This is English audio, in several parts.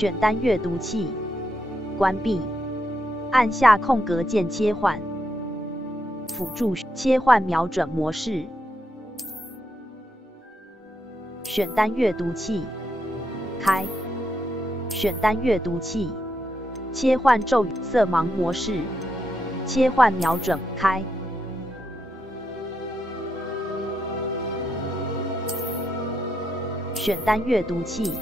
选单阅读器，关闭。按下空格键切换。辅助切换瞄准模式。选单阅读器，开。选单阅读器，切换咒语色盲模式。切换瞄准，开。选单阅读器。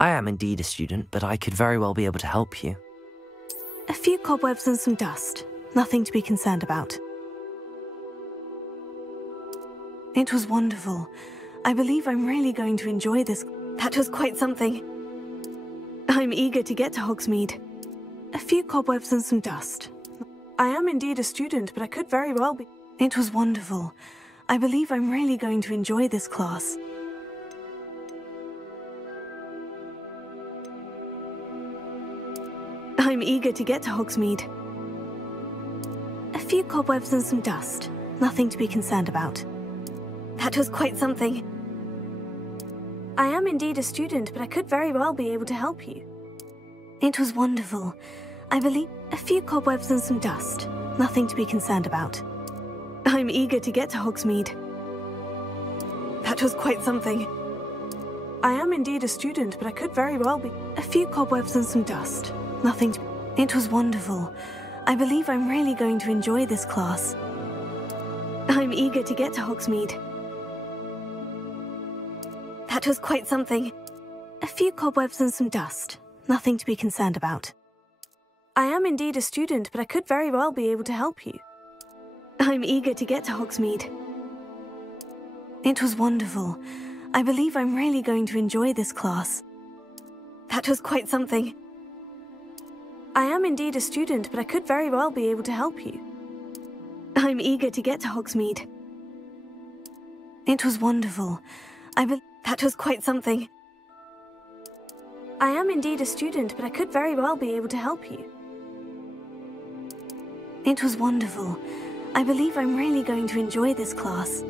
I am indeed a student, but I could very well be able to help you. A few cobwebs and some dust. Nothing to be concerned about. It was wonderful. I believe I'm really going to enjoy this. That was quite something. I'm eager to get to Hogsmeade. A few cobwebs and some dust. I am indeed a student, but I could very well be. It was wonderful. I believe I'm really going to enjoy this class. I'm eager to get to Hogsmeade. A few cobwebs and some dust. Nothing to be concerned about. That was quite something. I am indeed a student, but I could very well be able to help you. It was wonderful. I believe a few cobwebs and some dust. Nothing to be concerned about. I'm eager to get to Hogsmeade. That was quite something. I am indeed a student, but I could very well be. A few cobwebs and some dust. Nothing to... It was wonderful. I believe I'm really going to enjoy this class. I'm eager to get to Hogsmeade. That was quite something. A few cobwebs and some dust. Nothing to be concerned about. I am indeed a student, but I could very well be able to help you. I'm eager to get to Hogsmeade. It was wonderful. I believe I'm really going to enjoy this class. That was quite something. I am indeed a student, but I could very well be able to help you. I'm eager to get to Hogsmeade. It was wonderful. That was quite something. I am indeed a student, but I could very well be able to help you. It was wonderful. I believe I'm really going to enjoy this class.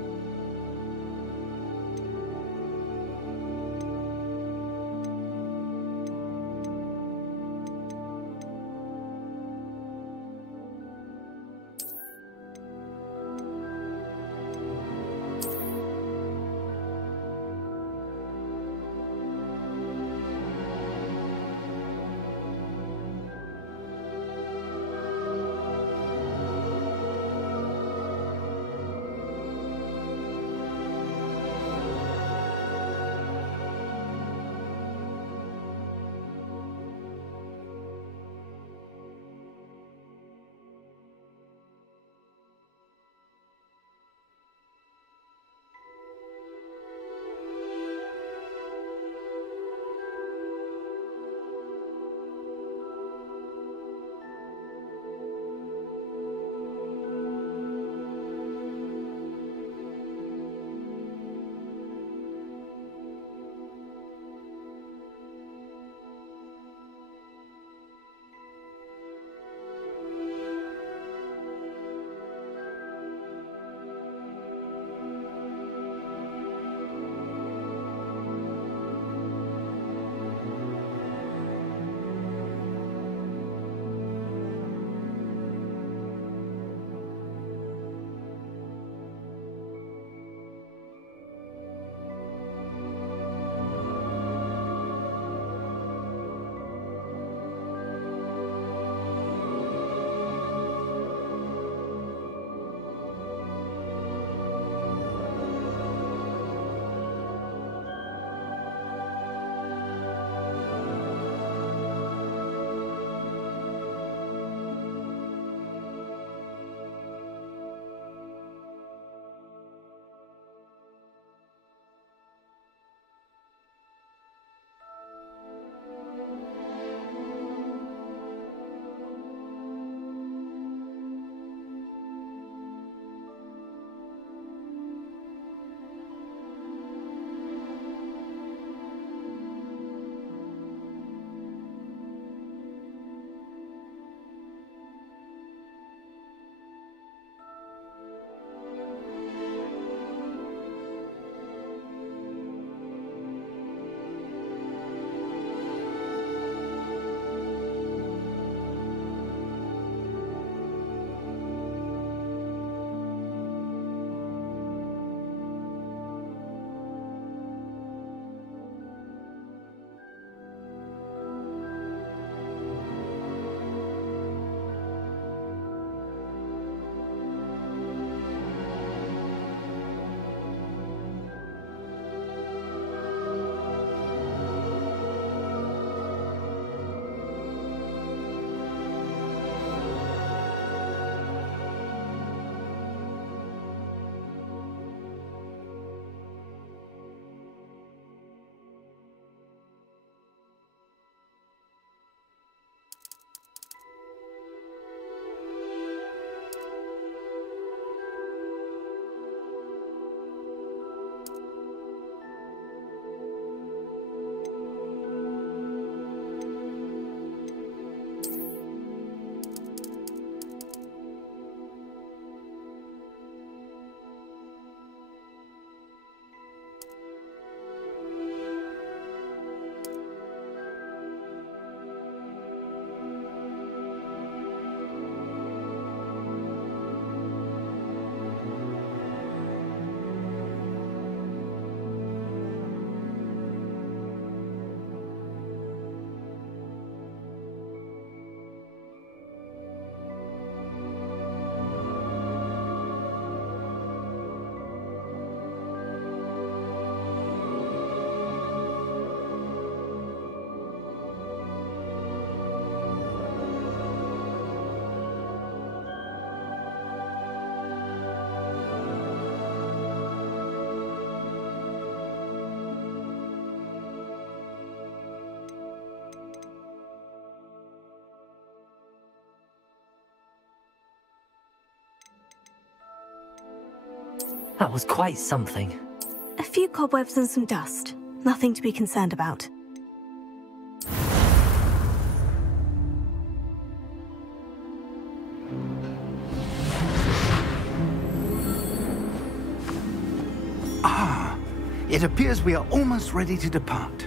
That was quite something. A few cobwebs and some dust. Nothing to be concerned about. It appears we are almost ready to depart.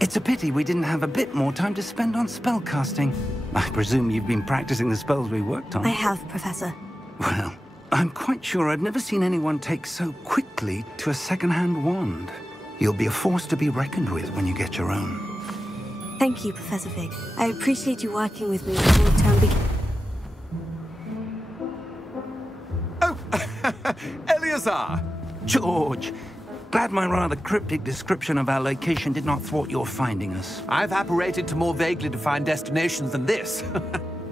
It's a pity we didn't have a bit more time to spend on spellcasting. I presume you've been practicing the spells we worked on. I have, Professor. Well, I'm quite sure I've never seen anyone take so quickly to a second-hand wand. You'll be a force to be reckoned with when you get your own. Thank you, Professor Fig. I appreciate you working with me before the term begins. Oh, Eleazar! George, glad my rather cryptic description of our location did not thwart your finding us. I've apparated to more vaguely defined destinations than this.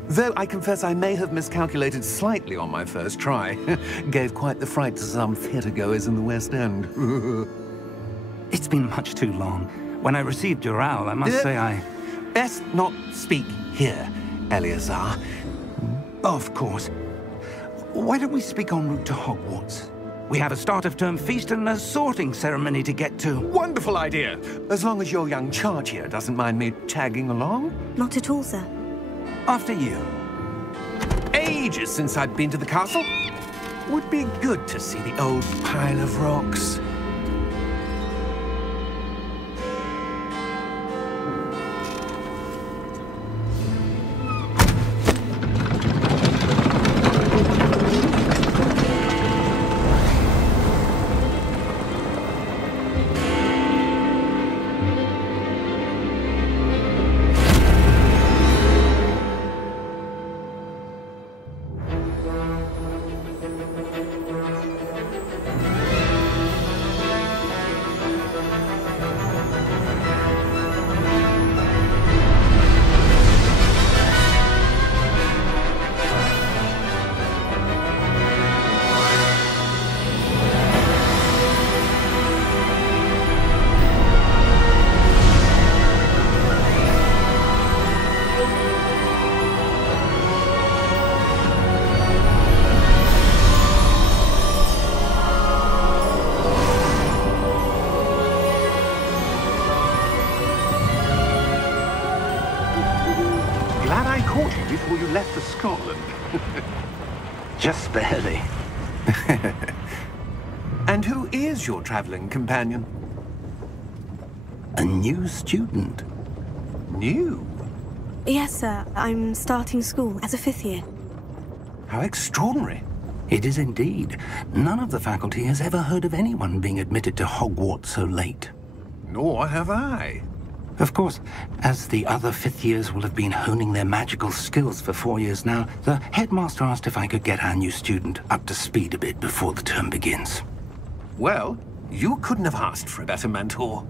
Though I confess I may have miscalculated slightly on my first try. Gave quite the fright to some theatre-goers in the West End. It's been much too long. When I received your owl, I must say I... Best not speak here, Eleazar. Of course. Why don't we speak en route to Hogwarts? We have a start-of-term feast and a sorting ceremony to get to. Wonderful idea! As long as your young charge here doesn't mind me tagging along. Not at all, sir. After you. Ages since I'd been to the castle. Would be good to see the old pile of rocks. Before you left for Scotland. Just barely. And who is your traveling companion? A new student. New? Yes, sir. I'm starting school as a 5th year. How extraordinary. It is indeed. None of the faculty has ever heard of anyone being admitted to Hogwarts so late. Nor have I. Of course, as the other 5th years will have been honing their magical skills for 4 years now, the headmaster asked if I could get our new student up to speed a bit before the term begins. Well, you couldn't have asked for a better mentor.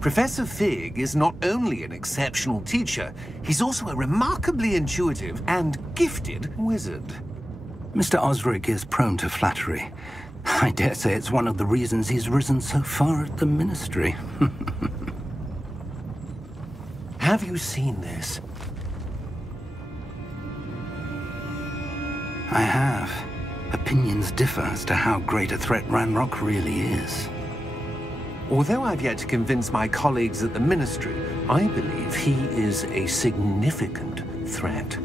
Professor Fig is not only an exceptional teacher, he's also a remarkably intuitive and gifted wizard. Mr. Osric is prone to flattery. I dare say it's one of the reasons he's risen so far at the Ministry. Have you seen this? I have. Opinions differ as to how great a threat Ranrock really is. Although I've yet to convince my colleagues at the Ministry, I believe he is a significant threat.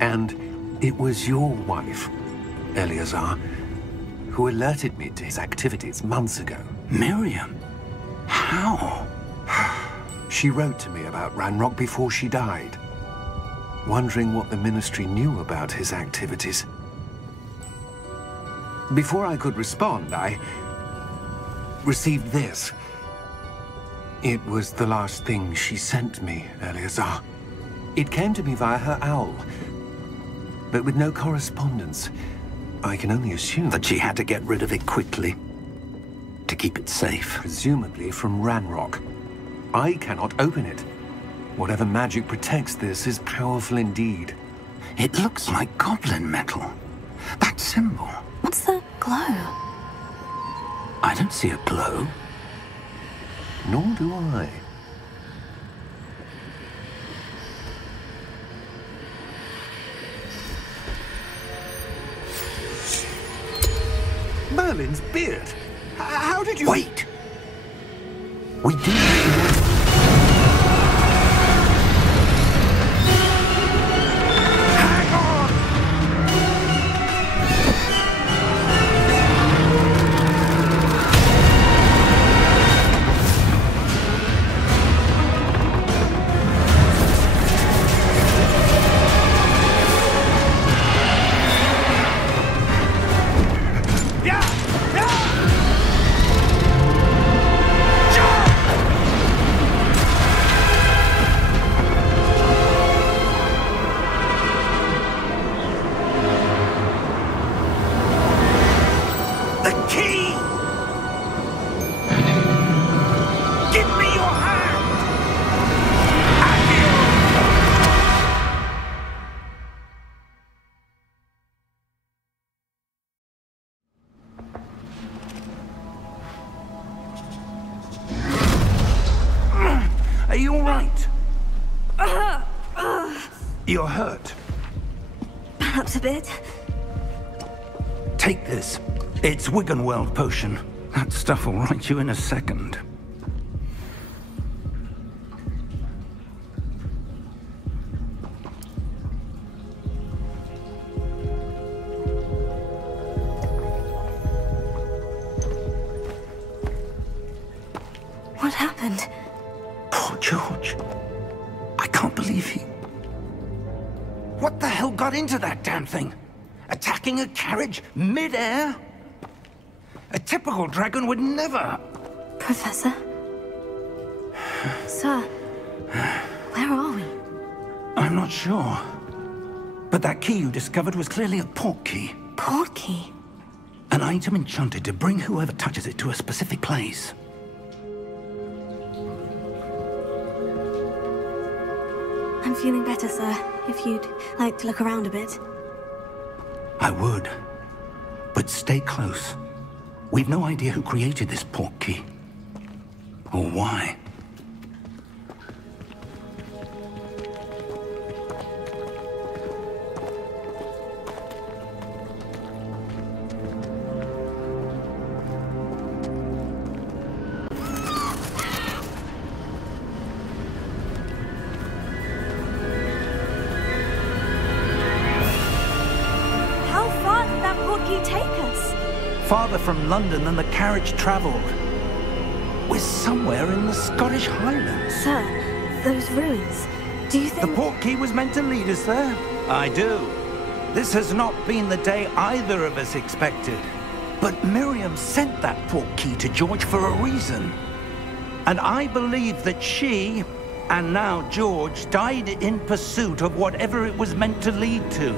And it was your wife, Eleazar, who alerted me to his activities months ago. Miriam? How? She wrote to me about Ranrock before she died, wondering what the Ministry knew about his activities. Before I could respond, I received this. It was the last thing she sent me, Eleazar. It came to me via her owl, but with no correspondence. I can only assume that she had to get rid of it quickly, to keep it safe. Presumably from Ranrock. I cannot open it. Whatever magic protects this is powerful indeed. It looks like goblin metal. That symbol. What's the glow? I don't see a glow. Nor do I. Merlin's beard. How did you... Wait! We did... Are you all right? You're hurt. Perhaps a bit. Take this. It's Wiggenweld potion. That stuff will right you in a second. What happened? Poor George. I can't believe he... What the hell got into that damn thing? Attacking a carriage mid-air? A typical dragon would never... Professor? Sir, where are we? I'm not sure. But that key you discovered was clearly a port key. Port key? An item enchanted to bring whoever touches it to a specific place. I'm feeling better, sir. If you'd like to look around a bit. I would. But stay close. We've no idea who created this port key. Or why. Farther from London than the carriage travelled. We're somewhere in the Scottish Highlands. Sir, those ruins, do you think... The port key was meant to lead us there? I do. This has not been the day either of us expected. But Miriam sent that port key to George for a reason. And I believe that she, and now George, died in pursuit of whatever it was meant to lead to.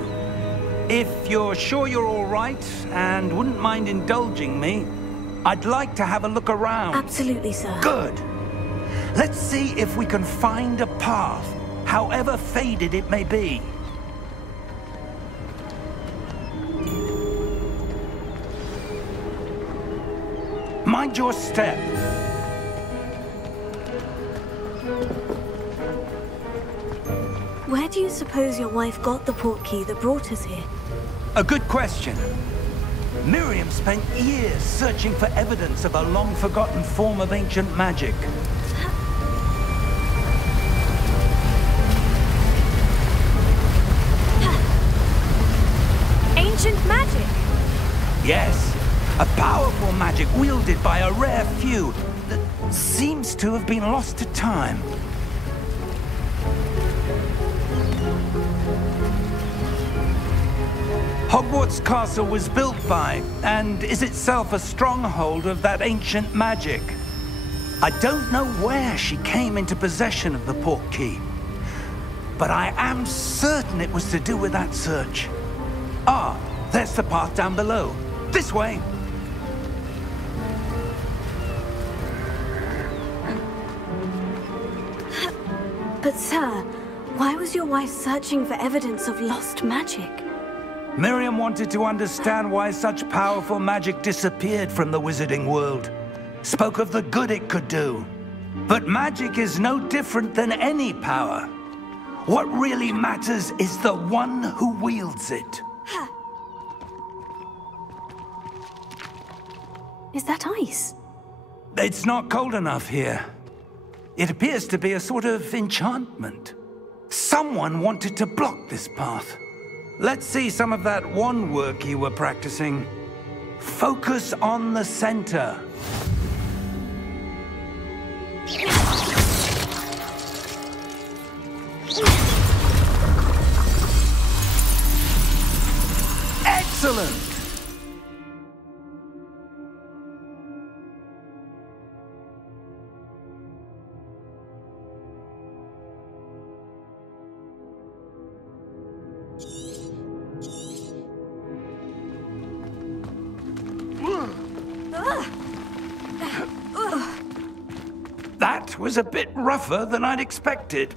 If you're sure you're all right, and wouldn't mind indulging me, I'd like to have a look around. Absolutely, sir. Good. Let's see if we can find a path, however faded it may be. Mind your step. Where do you suppose your wife got the port key that brought us here? A good question. Miriam spent years searching for evidence of a long-forgotten form of ancient magic. Ancient magic? Yes, a powerful magic wielded by a rare few that seems to have been lost to time. Hogwarts Castle was built by, and is itself a stronghold of that ancient magic. I don't know where she came into possession of the port key, but I am certain it was to do with that search. Ah, there's the path down below. This way. But sir, why was your wife searching for evidence of lost magic? Miriam wanted to understand why such powerful magic disappeared from the wizarding world. Spoke of the good it could do. But magic is no different than any power. What really matters is the one who wields it. Is that ice? It's not cold enough here. It appears to be a sort of enchantment. Someone wanted to block this path. Let's see some of that wand work you were practicing. Focus on the center. Excellent! That was a bit rougher than I'd expected.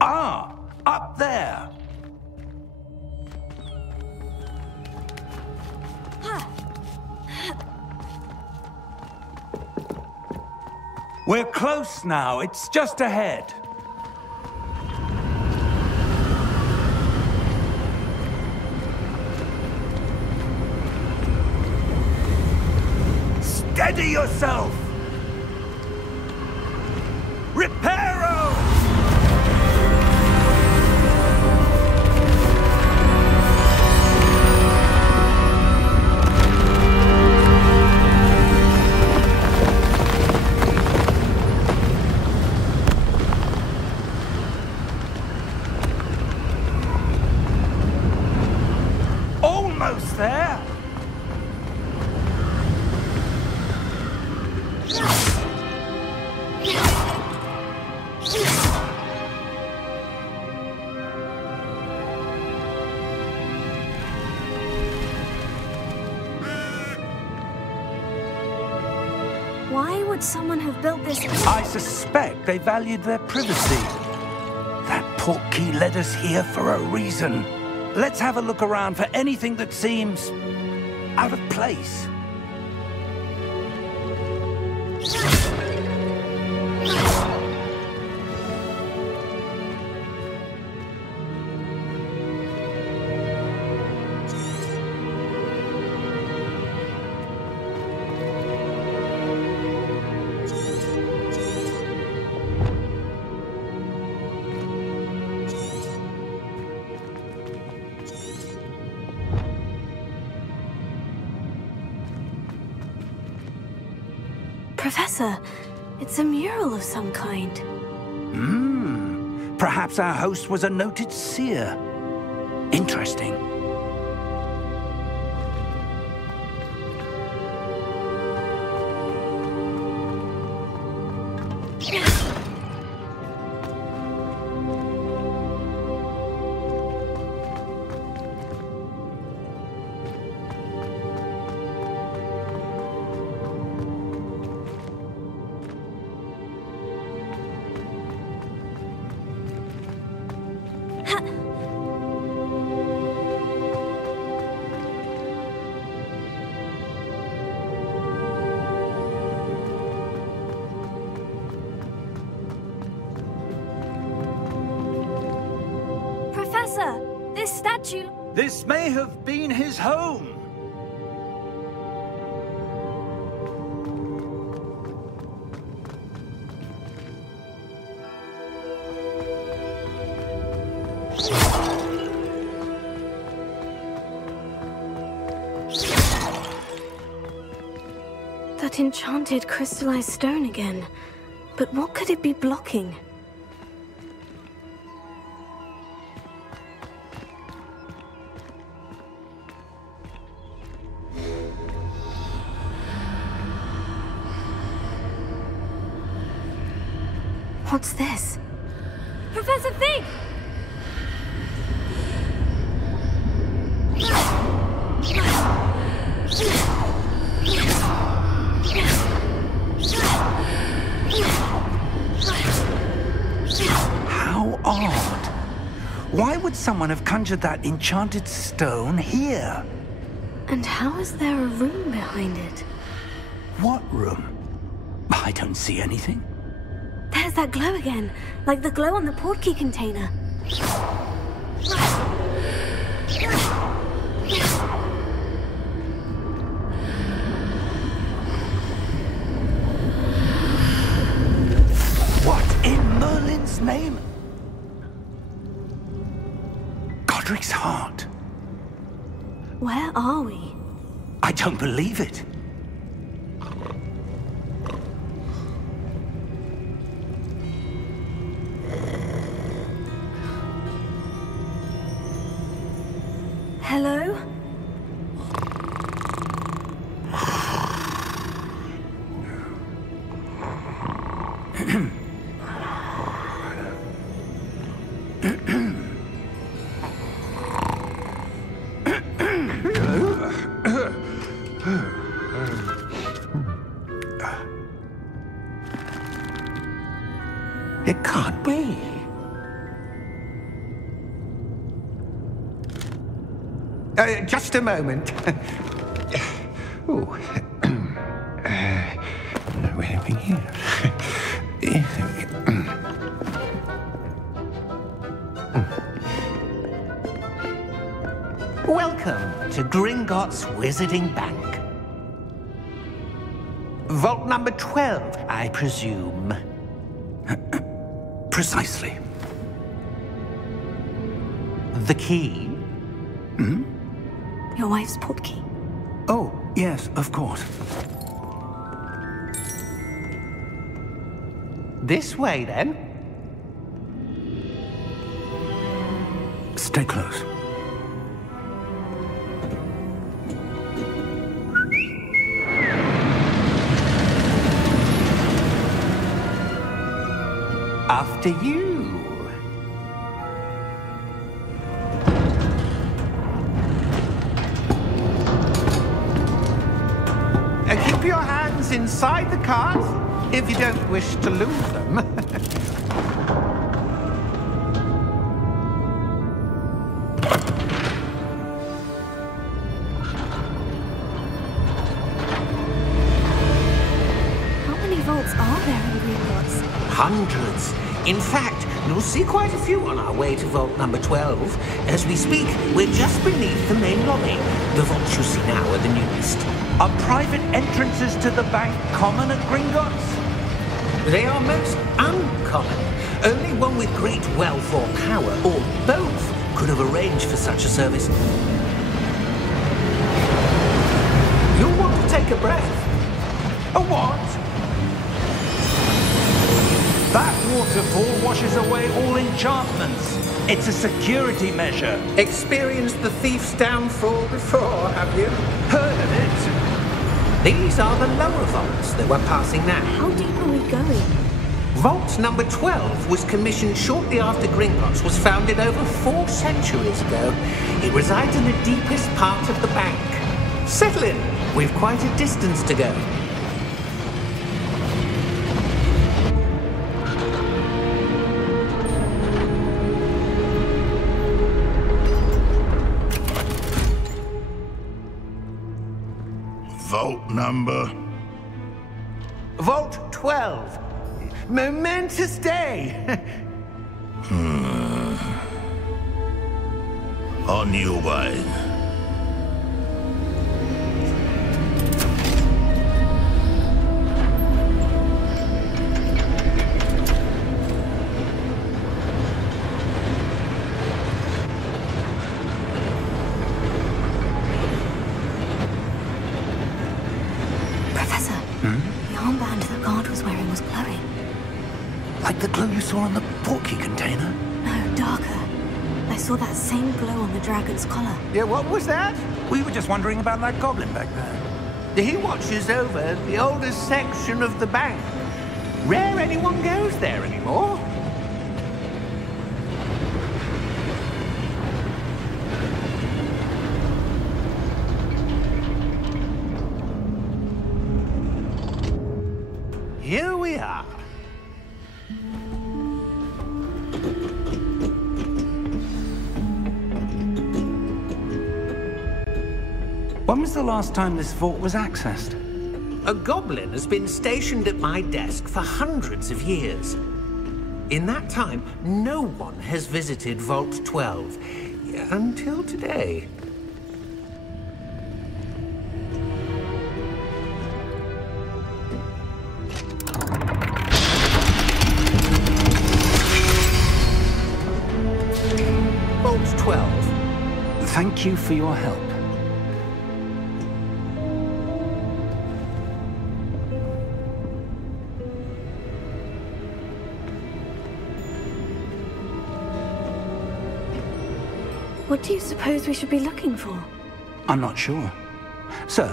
Ah, up there. We're close now. It's just ahead. Steady yourself! Reparo! Almost there. Why would someone have built this? I suspect they valued their privacy. That portkey led us here for a reason. Let's have a look around for anything that seems out of place. Professor, it's a mural of some kind. Perhaps our host was a noted seer. Interesting. Professor, this statue... This may have been his home. That enchanted crystallized stone again. But what could it be blocking? What's this? Professor Fig! How odd. Why would someone have conjured that enchanted stone here? And how is there a room behind it? What room? I don't see anything. There's that glow again, like the glow on the portkey container. What in Merlin's name? Godric's heart. Where are we? I don't believe it. Hello? It can't be. Just a moment. Oh. Anything here? Welcome to Gringotts Wizarding Bank. Vault number 12, I presume. Precisely. The key? Hmm? Your wife's portkey. Oh, yes, of course. This way, then. Stay close. After you. Keep your hands inside the cart if you don't wish to lose them. How many vaults are there in Gringotts? Hundreds. In fact, you'll see quite a few on our way to vault number 12. As we speak, we're just beneath the main lobby. The vaults you see now are the newest. Are private entrances to the bank common at Gringotts? They are most uncommon. Only one with great wealth or power, or both, could have arranged for such a service. You'll want to take a breath. A what? That waterfall washes away all enchantments. It's a security measure. Experienced the thief's downfall before, have you? Heard of it? These are the lower vaults that we're passing now. How deep are we going? Vault number 12 was commissioned shortly after Gringotts was founded over 4 centuries ago. It resides in the deepest part of the bank. Settle in. We've quite a distance to go. Vault number? Vault 12. Momentous day. On your way. Like the glow you saw on the portkey container? No, darker. I saw that same glow on the dragon's collar. Yeah, what was that? We were just wondering about that goblin back there. He watches over the oldest section of the bank. Rare anyone goes there anymore. Here we are. When was the last time this vault was accessed? A goblin has been stationed at my desk for hundreds of years. In that time, no one has visited Vault 12, until today. Vault 12. Thank you for your help. What do you suppose we should be looking for? I'm not sure. Sir,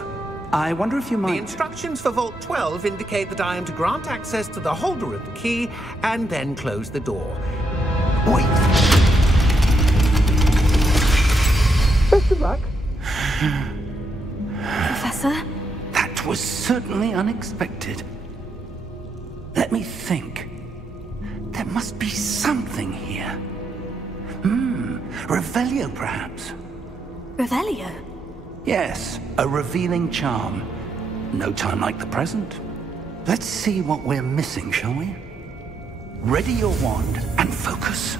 I wonder if you The might... instructions for Vault 12 indicate that I am to grant access to the holder of the key and then close the door. Wait! Best of luck. Professor? That was certainly unexpected. Let me think. There must be something here. Revelio, perhaps? Revelio? Yes, a revealing charm. No time like the present. Let's see what we're missing, shall we? Ready your wand and focus.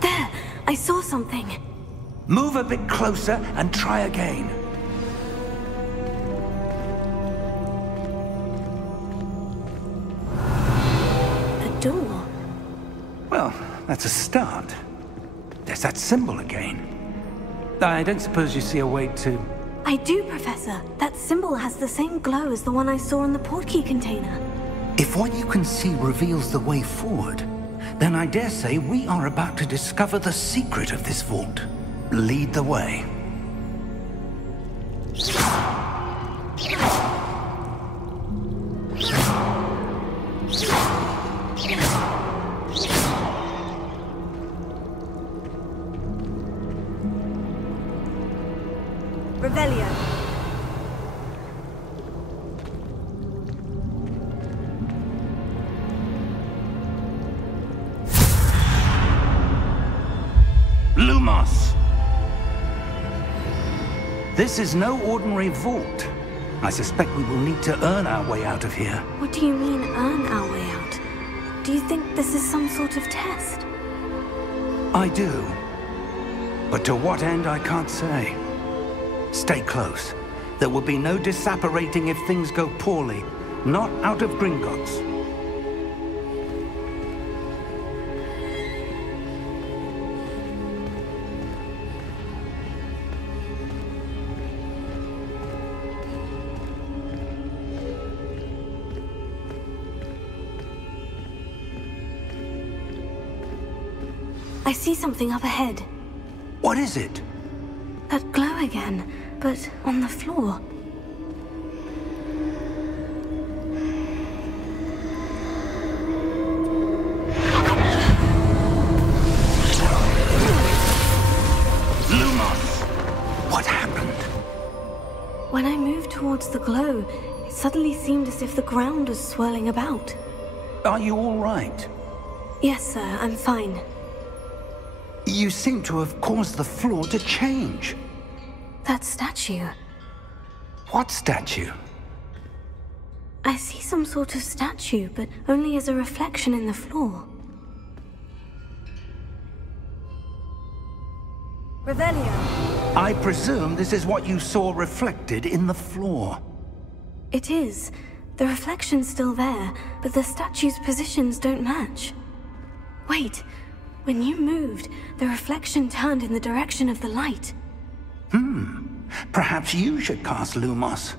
There! I saw something. Move a bit closer and try again. A door. Well, that's a start. There's that symbol again. I don't suppose you see a way to... I do, Professor. That symbol has the same glow as the one I saw in the portkey container. If what you can see reveals the way forward, then I dare say we are about to discover the secret of this vault. Lead the way. Revelio. Lumos! This is no ordinary vault. I suspect we will need to earn our way out of here. What do you mean, earn our way out? Do you think this is some sort of test? I do. But to what end, I can't say. Stay close. There will be no disapparating if things go poorly. Not out of Gringotts. I see something up ahead. What is it? That glow again, but on the floor. Lumos! What happened? When I moved towards the glow, it suddenly seemed as if the ground was swirling about. Are you all right? Yes, sir, I'm fine. You seem to have caused the floor to change. That statue. What statue? I see some sort of statue, but only as a reflection in the floor. Revelio. I presume this is what you saw reflected in the floor. It is. The reflection's still there, but the statue's positions don't match. Wait. When you moved, the reflection turned in the direction of the light. Perhaps you should cast Lumos.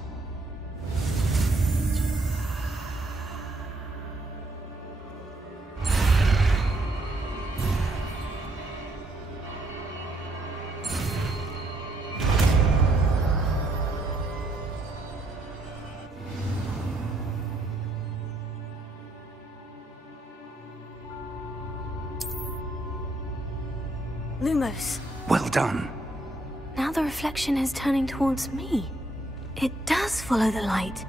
Lumos. Well done. Now the reflection is turning towards me. It does follow the light.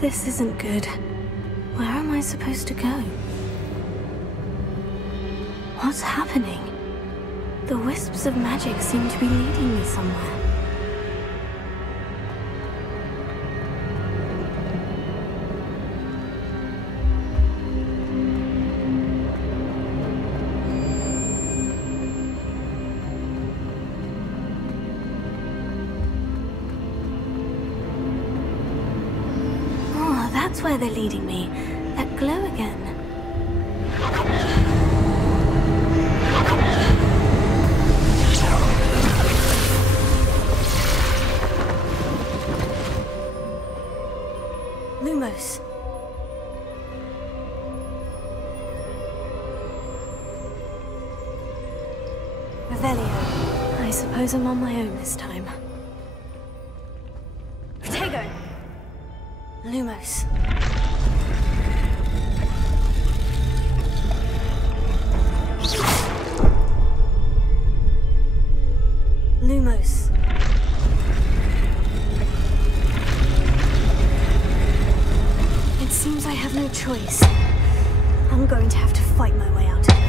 This isn't good. Where am I supposed to go? What's happening? The wisps of magic seem to be leading me somewhere. That's where they're leading me. That glow again. Lumos. Revelio. I suppose I'm on my own this time. Protego. Lumos. Lumos. It seems I have no choice. I'm going to have to fight my way out of here.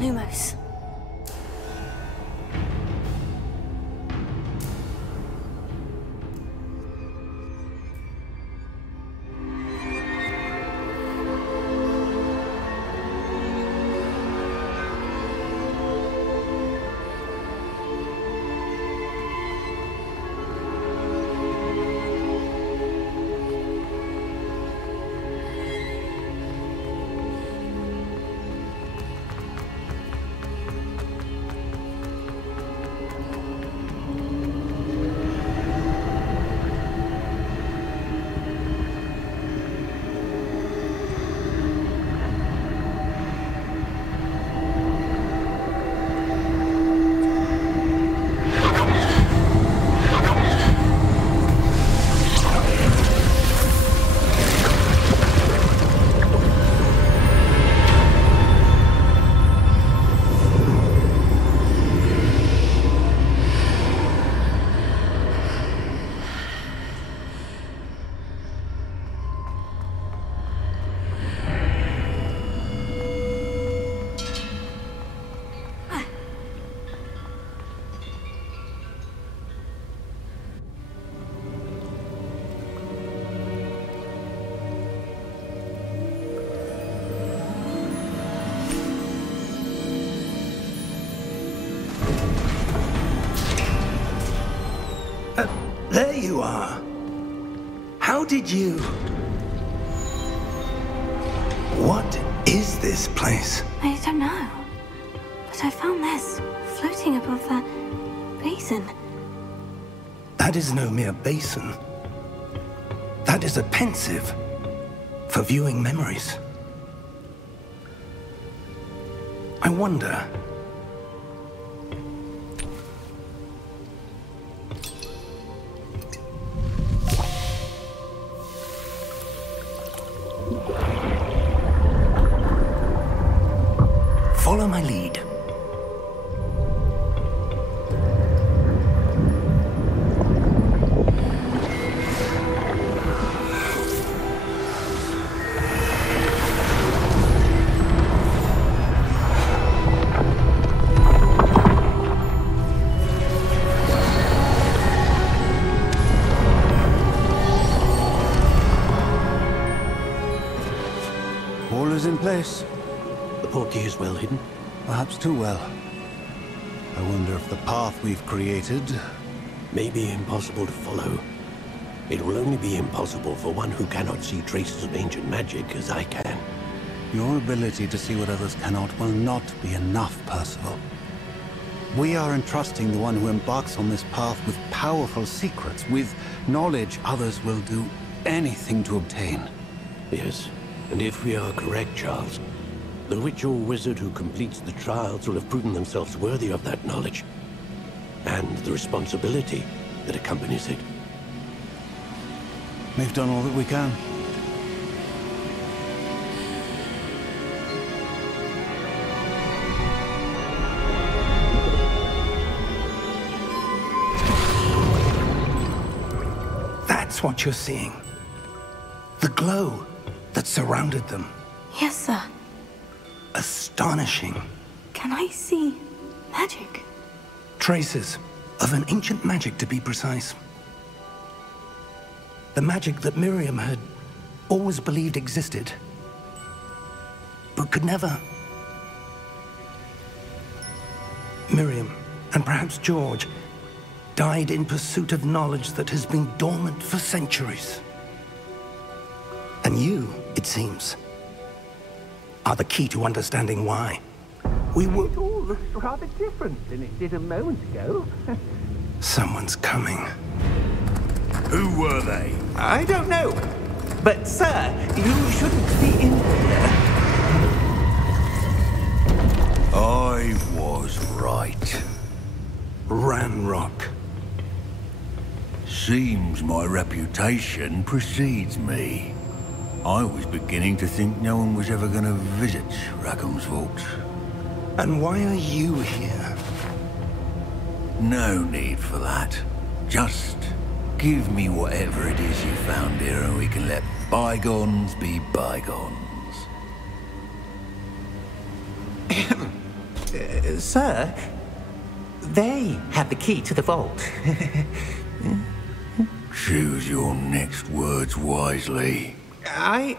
Lumos. you are. How did you... What is this place? I don't know. But I found this floating above that basin. That is no mere basin. That is a pensive for viewing memories. I wonder... Follow my lead. All is in place. The portkey is well hidden. Perhaps too well. I wonder if the path we've created... May be impossible to follow. It will only be impossible for one who cannot see traces of ancient magic as I can. Your ability to see what others cannot will not be enough, Percival. We are entrusting the one who embarks on this path with powerful secrets, with knowledge others will do anything to obtain. Yes, and if we are correct, Charles, the witch or wizard who completes the trials will have proven themselves worthy of that knowledge, and the responsibility that accompanies it. We've done all that we can. That's what you're seeing. The glow that surrounded them. Yes, sir. Astonishing. Can I see magic? Traces of an ancient magic, to be precise. The magic that Miriam had always believed existed, but could never. Miriam, and perhaps George, died in pursuit of knowledge that has been dormant for centuries. And you, it seems, are the key to understanding why. We were... It all looks rather different than it did a moment ago. Someone's coming. Who were they? I don't know. But, sir, you shouldn't be in here. I was right. Ranrock. Seems my reputation precedes me. I was beginning to think no one was ever going to visit Rackham's vault. And why are you here? No need for that. Just give me whatever it is you found here and we can let bygones be bygones. Sir, they have the key to the vault. Choose your next words wisely. I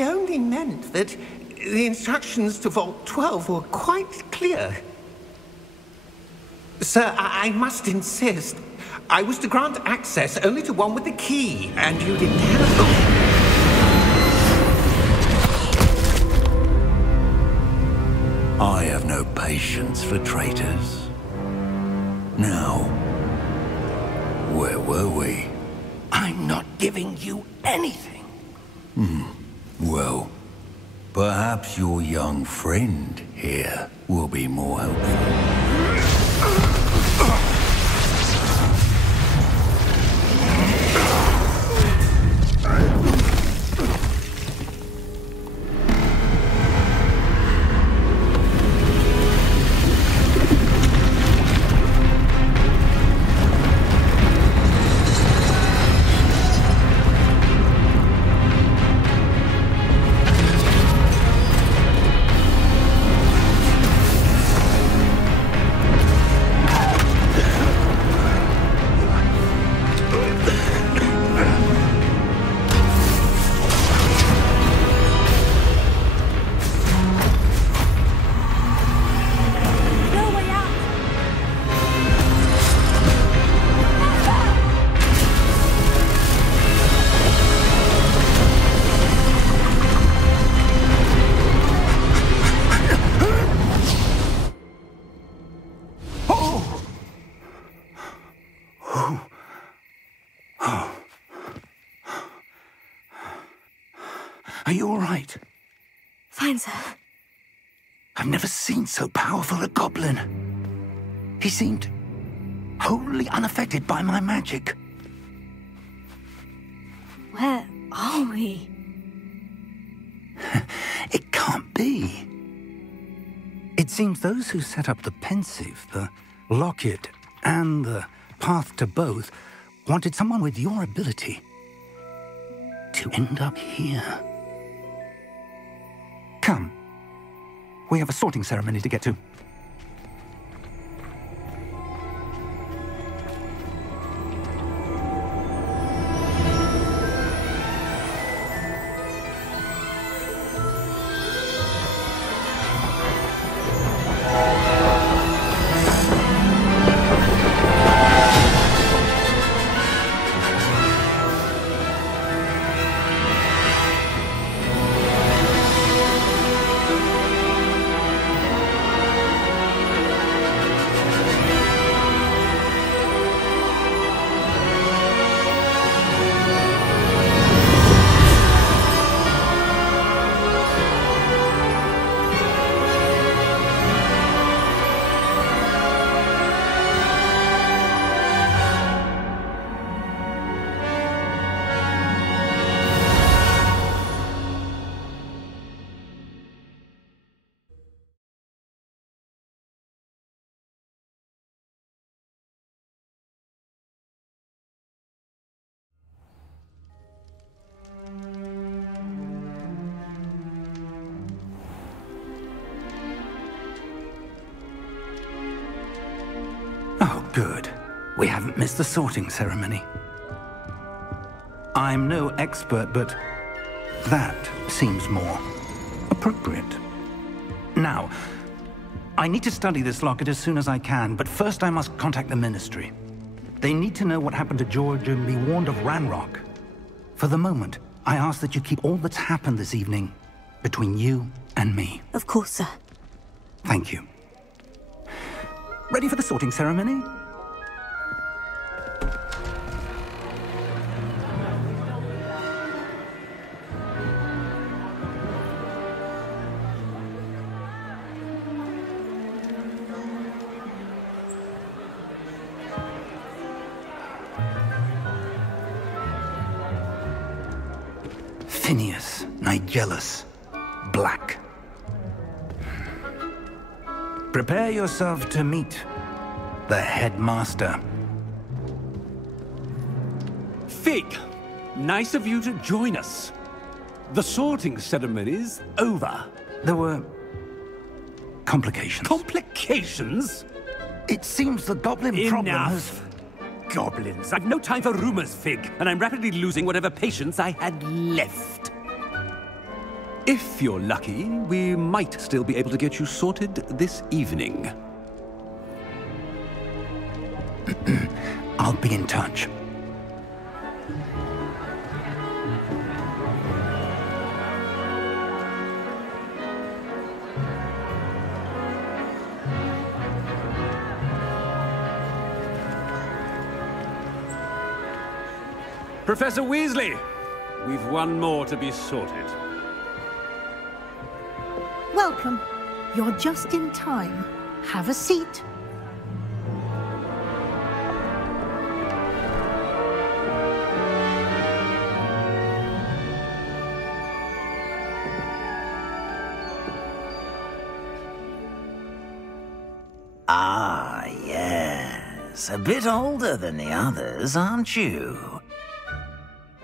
only meant that the instructions to Vault 12 were quite clear. Sir, I must insist. I was to grant access only to one with the key, and you didn't have them. I have no patience for traitors. Now, where were we? I'm not giving you anything. Well, perhaps your young friend here will be more helpful. Are you all right? Fine, sir. I've never seen so powerful a goblin. He seemed wholly unaffected by my magic. Where are we? It can't be. It seems those who set up the pensive, the locket, and the path to both wanted someone with your ability to end up here. Come. We have a sorting ceremony to get to. Oh, good. We haven't missed the sorting ceremony. I'm no expert, but that seems more appropriate. Now, I need to study this locket as soon as I can, but first I must contact the Ministry. They need to know what happened to George and be warned of Ranrock. For the moment, I ask that you keep all that's happened this evening between you and me. Of course, sir. Thank you. Ready for the sorting ceremony? Phineas, Nigellus, Black. Prepare yourself to meet the headmaster. Fig, nice of you to join us. The sorting ceremony's over. There were complications. Complications? It seems the goblin problem has... Enough! Goblins. I've no time for rumors, Fig, and I'm rapidly losing whatever patience I had left. If you're lucky, we might still be able to get you sorted this evening. I'll be in touch. Professor Weasley, we've one more to be sorted. Welcome. You're just in time. Have a seat. Ah, yes. A bit older than the others, aren't you?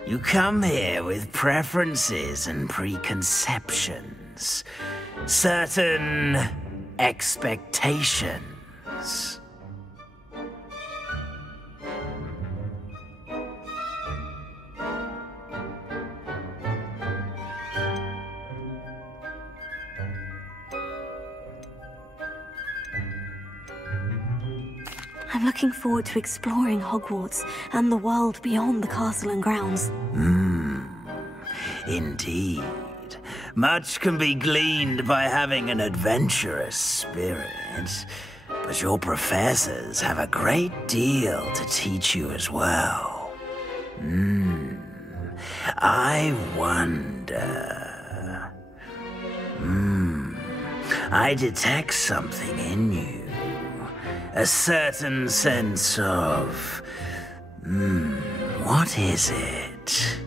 You come here with preferences and preconceptions. Certain expectations. I'm looking forward to exploring Hogwarts and the world beyond the castle and grounds. Indeed. Much can be gleaned by having an adventurous spirit, but your professors have a great deal to teach you as well. I wonder... I detect something in you. A certain sense of... what is it?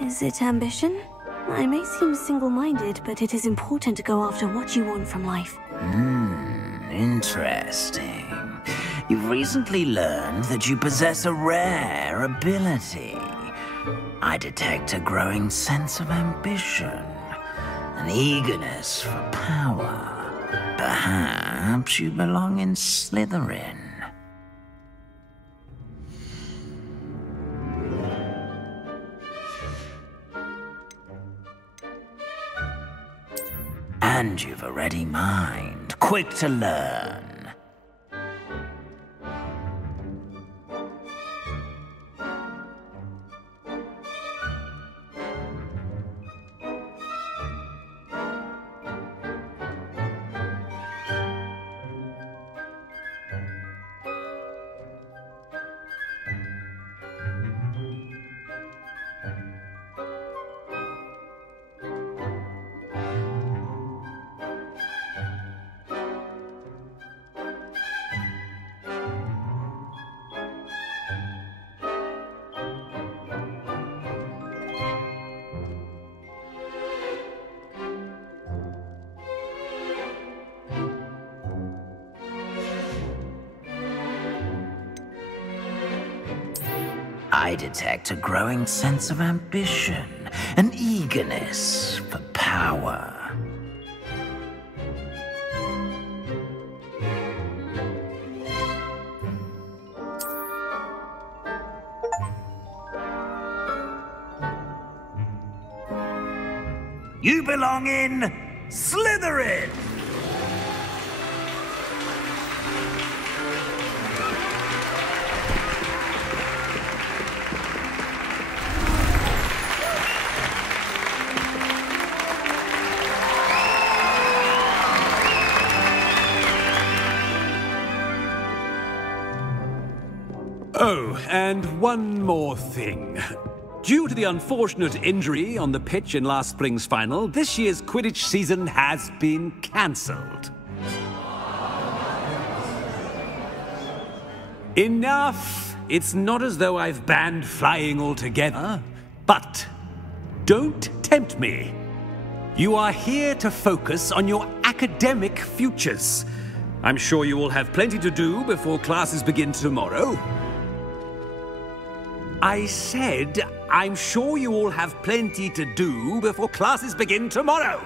Is it ambition? I may seem single-minded, but it is important to go after what you want from life. Interesting. You've recently learned that you possess a rare ability. I detect a growing sense of ambition, an eagerness for power. Perhaps you belong in Slytherin. And you've a ready mind, quick to learn. I detect a growing sense of ambition, an eagerness for power. You belong in Slytherin! Oh, and one more thing. Due to the unfortunate injury on the pitch in last spring's final, this year's Quidditch season has been cancelled. Enough! It's not as though I've banned flying altogether, but don't tempt me. You are here to focus on your academic futures. I'm sure you will have plenty to do before classes begin tomorrow. I said, I'm sure you all have plenty to do before classes begin tomorrow.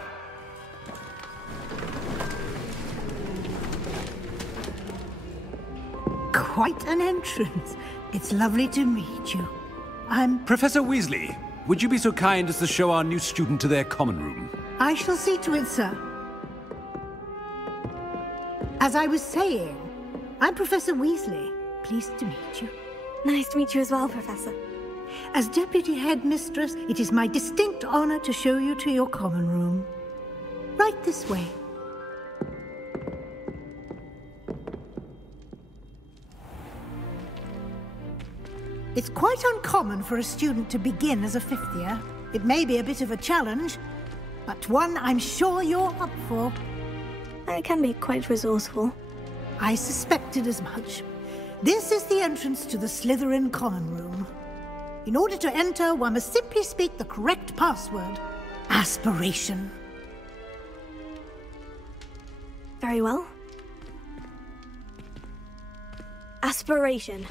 Quite an entrance. It's lovely to meet you. Professor Weasley, would you be so kind as to show our new student to their common room? I shall see to it, sir. As I was saying, I'm Professor Weasley. Pleased to meet you. Nice to meet you as well, Professor. As Deputy Headmistress, it is my distinct honor to show you to your common room. Right this way. It's quite uncommon for a student to begin as a fifth year. It may be a bit of a challenge, but one I'm sure you're up for. I can be quite resourceful. I suspected as much. This is the entrance to the Slytherin common room. In order to enter, one must simply speak the correct password. Aspiration. Very well. Aspiration.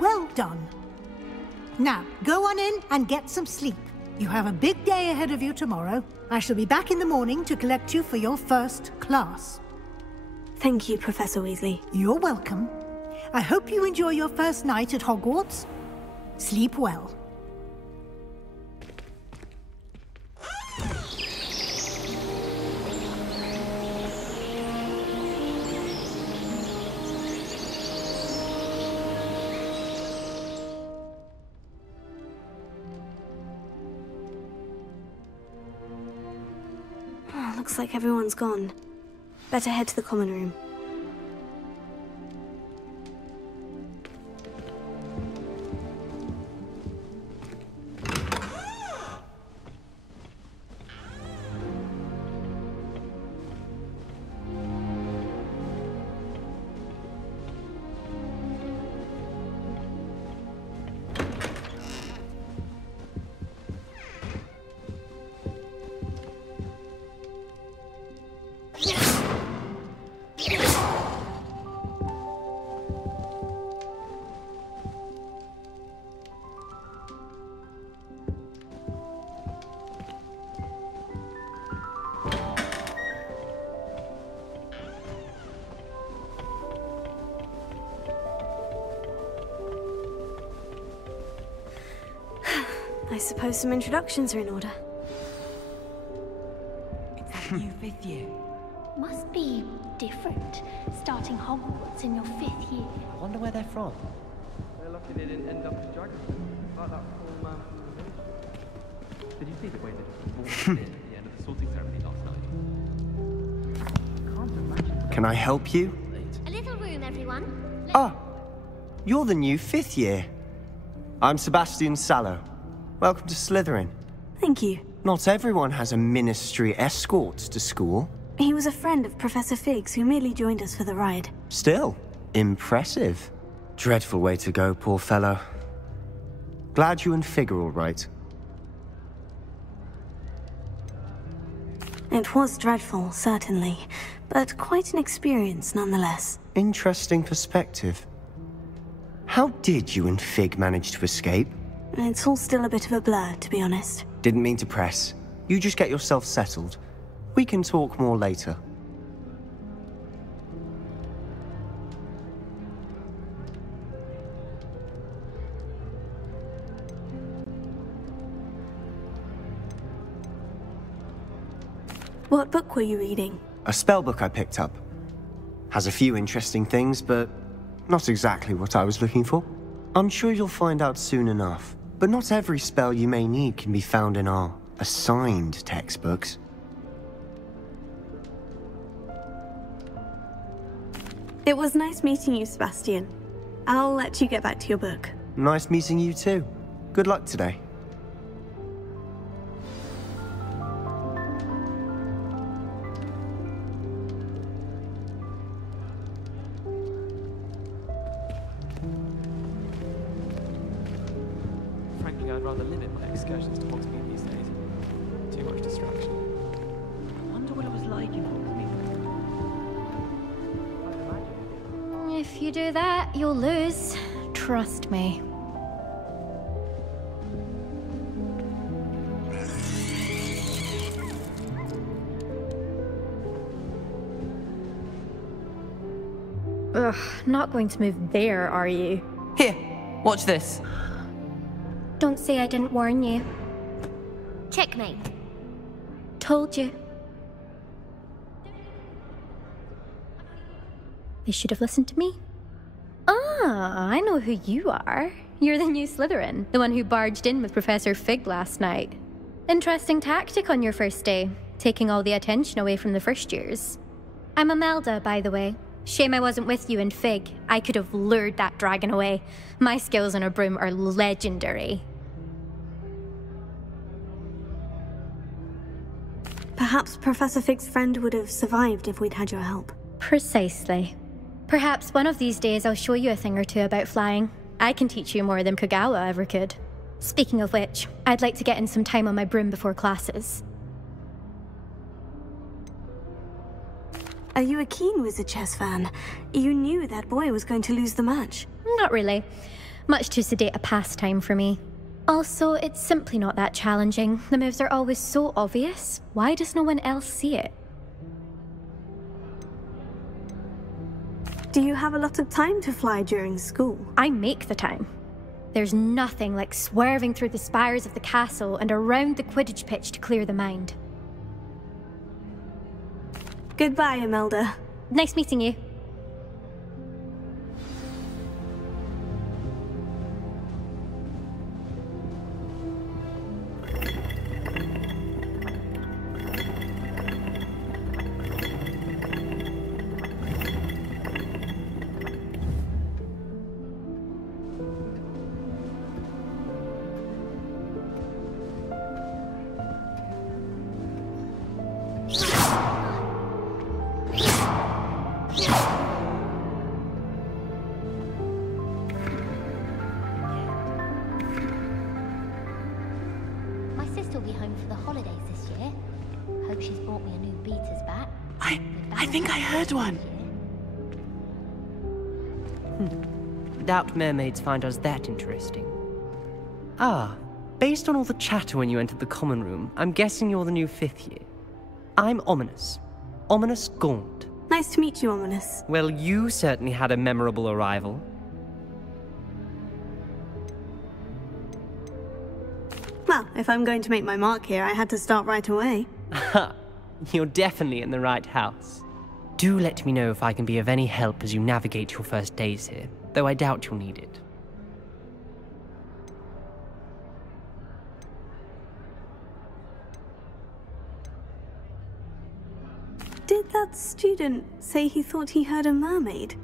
Well done. Now, go on in and get some sleep. You have a big day ahead of you tomorrow. I shall be back in the morning to collect you for your first class. Thank you, Professor Weasley. You're welcome. I hope you enjoy your first night at Hogwarts. Sleep well. Looks like everyone's gone. Better head to the common room. I suppose some introductions are in order. It's that new 5th year. Must be different, starting Hogwarts in your 5th year. I wonder where they're from. They're lucky they didn't end up in Dragonstone, like that poor man from the village. Did you see the way they walked in at the end of the sorting ceremony last night? Can't imagine. Can I help you? A little room, everyone. Ah, you're the new 5th year. I'm Sebastian Sallow. Welcome to Slytherin. Thank you. Not everyone has a ministry escort to school. He was a friend of Professor Fig's who merely joined us for the ride. Still, impressive. Dreadful way to go, poor fellow. Glad you and Fig are all right. It was dreadful, certainly, but quite an experience nonetheless. Interesting perspective. How did you and Fig manage to escape? It's all still a bit of a blur, to be honest. Didn't mean to press. You just get yourself settled. We can talk more later. What book were you reading? A spellbook I picked up. Has a few interesting things, but not exactly what I was looking for. I'm sure you'll find out soon enough. But not every spell you may need can be found in our assigned textbooks. It was nice meeting you, Sebastian. I'll let you get back to your book. Nice meeting you too. Good luck today. Frankly, I'd rather limit my excursions to Hogsmeade these days. Too much distraction. I wonder what it was like in Hogsmeade. If you do that, you'll lose. Trust me. Ugh, not going to move there, are you? Here, watch this. Don't say I didn't warn you. Checkmate. Told you. They should have listened to me. Ah, I know who you are. You're the new Slytherin, the one who barged in with Professor Fig last night. Interesting tactic on your first day, taking all the attention away from the first years. I'm Imelda, by the way. Shame I wasn't with you in Fig. I could have lured that dragon away. My skills on a broom are legendary. Perhaps Professor Fig's friend would have survived if we'd had your help. Precisely. Perhaps one of these days I'll show you a thing or two about flying. I can teach you more than Kogawa ever could. Speaking of which, I'd like to get in some time on my broom before classes. Are you a keen Wizard Chess fan? You knew that boy was going to lose the match. Not really. Much too sedate a pastime for me. Also, it's simply not that challenging. The moves are always so obvious. Why does no one else see it? Do you have a lot of time to fly during school? I make the time. There's nothing like swerving through the spires of the castle and around the Quidditch pitch to clear the mind. Goodbye, Imelda. Nice meeting you. My sister will be home for the holidays this year. Hope she's brought me a new beater's back. I think I heard one. Doubt mermaids find us that interesting. Ah, based on all the chatter when you entered the common room, I'm guessing you're the new 5th year. I'm Ominous. Ominous Gaunt. Nice to meet you, Ominous. Well, you certainly had a memorable arrival. Well, if I'm going to make my mark here, I had to start right away. Ha! You're definitely in the right house. Do let me know if I can be of any help as you navigate your first days here, though I doubt you'll need it. Did that student say he thought he heard a mermaid?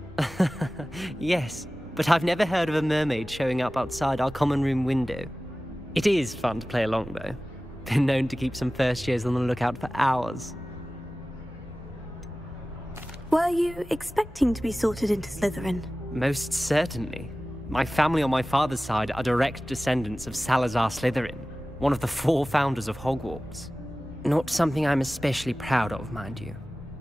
Yes, but I've never heard of a mermaid showing up outside our common room window. It is fun to play along, though. Been known to keep some first years on the lookout for hours. Were you expecting to be sorted into Slytherin? Most certainly. My family on my father's side are direct descendants of Salazar Slytherin, one of the 4 founders of Hogwarts. Not something I'm especially proud of, mind you.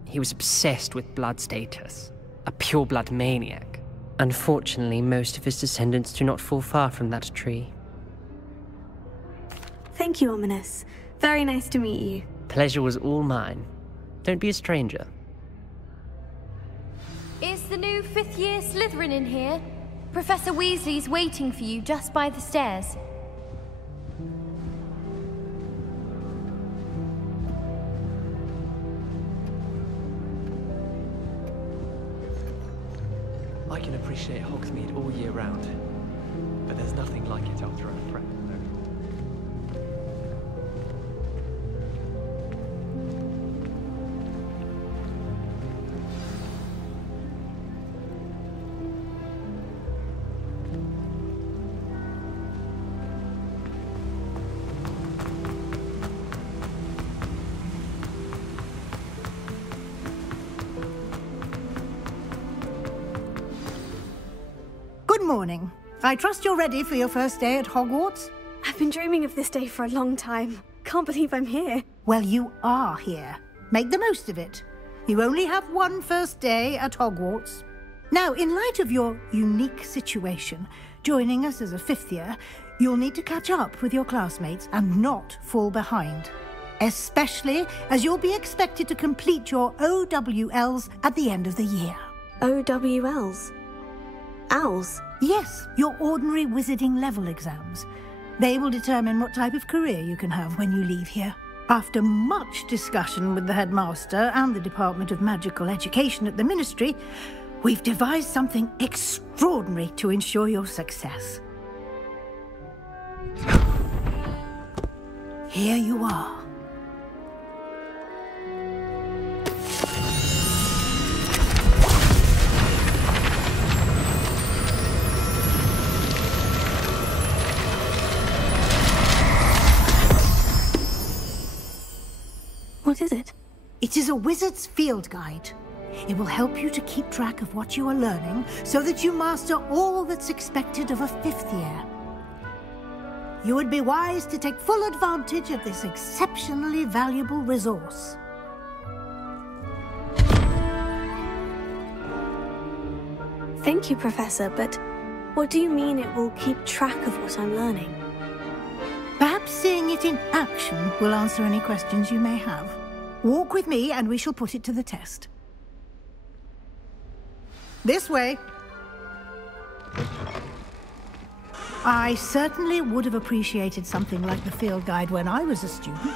He was obsessed with blood status, a pure-blood maniac. Unfortunately, most of his descendants do not fall far from that tree. Thank you, Ominous. Very nice to meet you. Pleasure was all mine. Don't be a stranger. Is the new 5th year Slytherin in here? Professor Weasley's waiting for you just by the stairs. I can appreciate Hogsmeade all year round, but there's nothing like it after a prep. Good morning. I trust you're ready for your first day at Hogwarts? I've been dreaming of this day for a long time. Can't believe I'm here. Well, you are here. Make the most of it. You only have one first day at Hogwarts. Now, in light of your unique situation, joining us as a 5th year, you'll need to catch up with your classmates and not fall behind. Especially as you'll be expected to complete your OWLs at the end of the year. OWLs? Owls? Yes, your ordinary wizarding level exams. They will determine what type of career you can have when you leave here. After much discussion with the headmaster and the Department of Magical Education at the Ministry, we've devised something extraordinary to ensure your success. Here you are. What is it? It is a wizard's field guide. It will help you to keep track of what you are learning so that you master all that's expected of a 5th year. You would be wise to take full advantage of this exceptionally valuable resource. Thank you, Professor, but what do you mean it will keep track of what I'm learning? Perhaps seeing it in action will answer any questions you may have. Walk with me and we shall put it to the test. This way. I certainly would have appreciated something like the field guide when I was a student.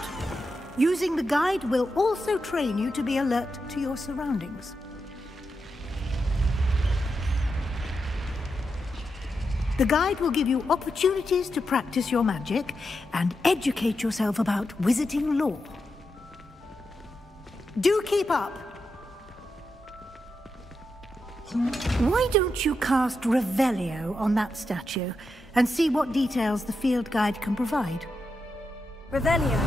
Using the guide will also train you to be alert to your surroundings. The guide will give you opportunities to practice your magic and educate yourself about wizarding lore. Do keep up! Why don't you cast Revelio on that statue and see what details the field guide can provide? Revelio.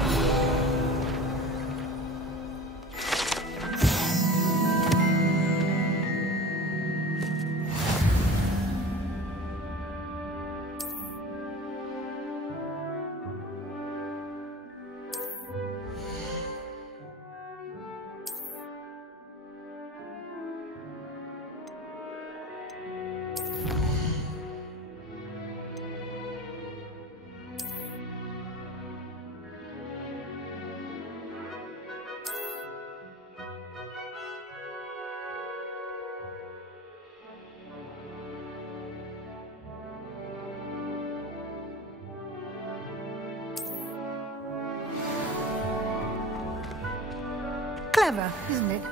clever, isn't it?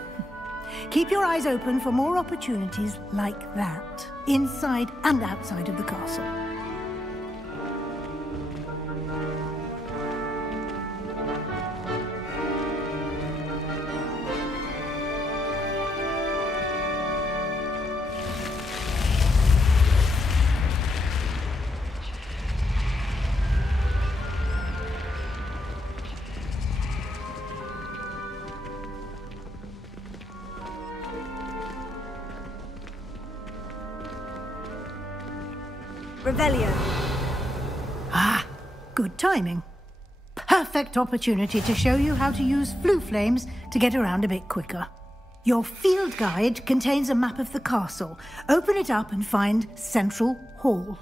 Keep your eyes open for more opportunities like that, inside and outside of the castle. Revelio. Ah, good timing. Perfect opportunity to show you how to use flue flames to get around a bit quicker. Your field guide contains a map of the castle. Open it up and find Central Hall.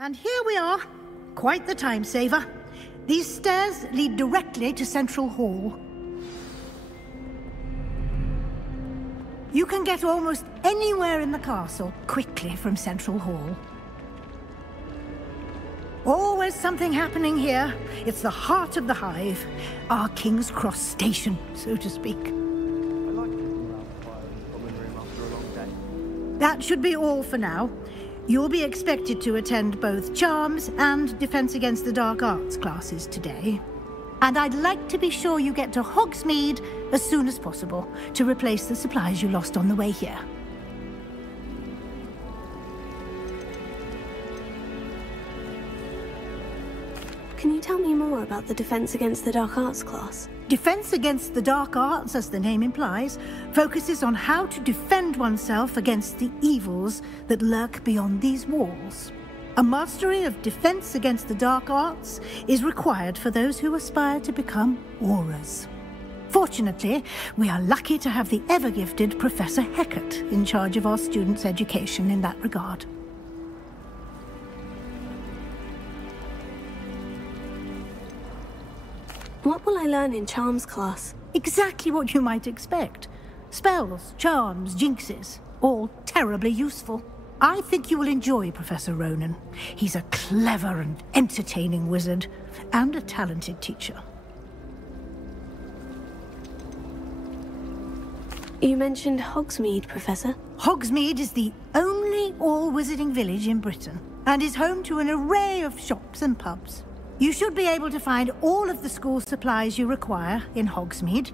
And here we are. Quite the time saver. These stairs lead directly to Central Hall. You can get almost anywhere in the castle quickly from Central Hall. Always something happening here. It's the heart of the hive. Our King's Cross station, so to speak. I like sitting around the fire in the common room after a long day. That should be all for now. You'll be expected to attend both Charms and Defense Against the Dark Arts classes today. And I'd like to be sure you get to Hogsmeade as soon as possible to replace the supplies you lost on the way here. Can you tell me more about the Defense Against the Dark Arts class? Defense Against the Dark Arts, as the name implies, focuses on how to defend oneself against the evils that lurk beyond these walls. A mastery of Defense Against the Dark Arts is required for those who aspire to become Aurors. Fortunately, we are lucky to have the ever-gifted Professor Hecat in charge of our students' education in that regard. What will I learn in Charms class? Exactly what you might expect. Spells, charms, jinxes, all terribly useful. I think you will enjoy Professor Ronan. He's a clever and entertaining wizard, and a talented teacher. You mentioned Hogsmeade, Professor. Hogsmeade is the only all-wizarding village in Britain, and is home to an array of shops and pubs. You should be able to find all of the school supplies you require in Hogsmeade.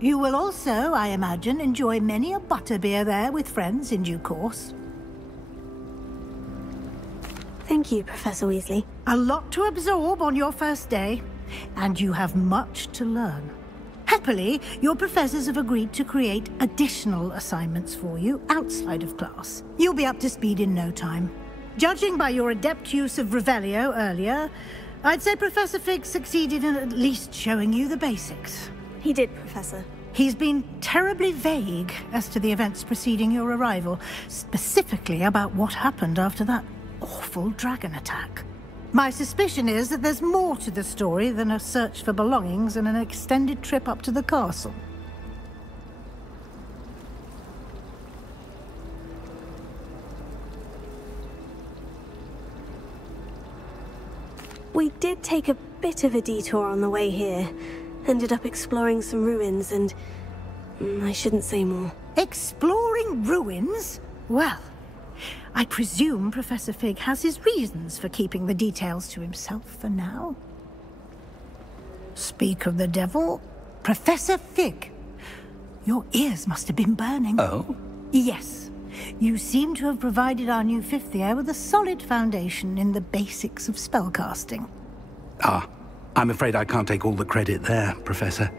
You will also, I imagine, enjoy many a butterbeer there with friends in due course. Thank you, Professor Weasley. A lot to absorb on your first day, and you have much to learn. Happily, your professors have agreed to create additional assignments for you outside of class. You'll be up to speed in no time. Judging by your adept use of Revelio earlier, I'd say Professor Fig succeeded in at least showing you the basics. He did, Professor. He's been terribly vague as to the events preceding your arrival, specifically about what happened after that awful dragon attack. My suspicion is that there's more to the story than a search for belongings and an extended trip up to the castle. We did take a bit of a detour on the way here. Ended up exploring some ruins and... I shouldn't say more. Exploring ruins? Well, I presume Professor Fig has his reasons for keeping the details to himself for now. Speak of the devil, Professor Fig. Your ears must have been burning. Oh? Yes. You seem to have provided our new fifth year with a solid foundation in the basics of spellcasting. Ah, I'm afraid I can't take all the credit there, Professor.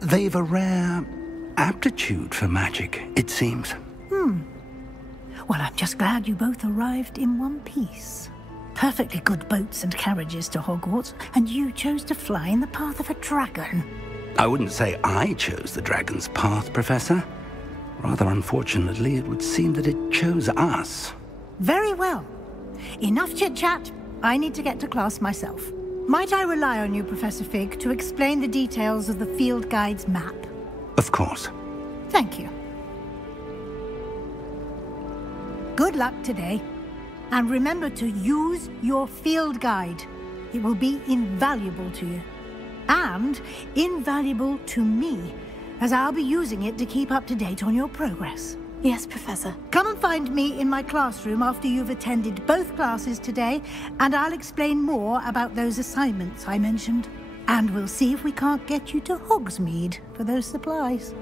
They've a rare aptitude for magic, it seems. Well, I'm just glad you both arrived in one piece. Perfectly good boats and carriages to Hogwarts, and you chose to fly in the path of a dragon. I wouldn't say I chose the dragon's path, Professor. Rather unfortunately, it would seem that it chose us. Very well. Enough chit-chat. I need to get to class myself. Might I rely on you, Professor Fig, to explain the details of the field guide's map? Of course. Thank you. Good luck today. And remember to use your field guide. It will be invaluable to you. And invaluable to me, as I'll be using it to keep up to date on your progress. Yes, Professor. Come and find me in my classroom after you've attended both classes today, and I'll explain more about those assignments I mentioned. And we'll see if we can't get you to Hogsmeade for those supplies.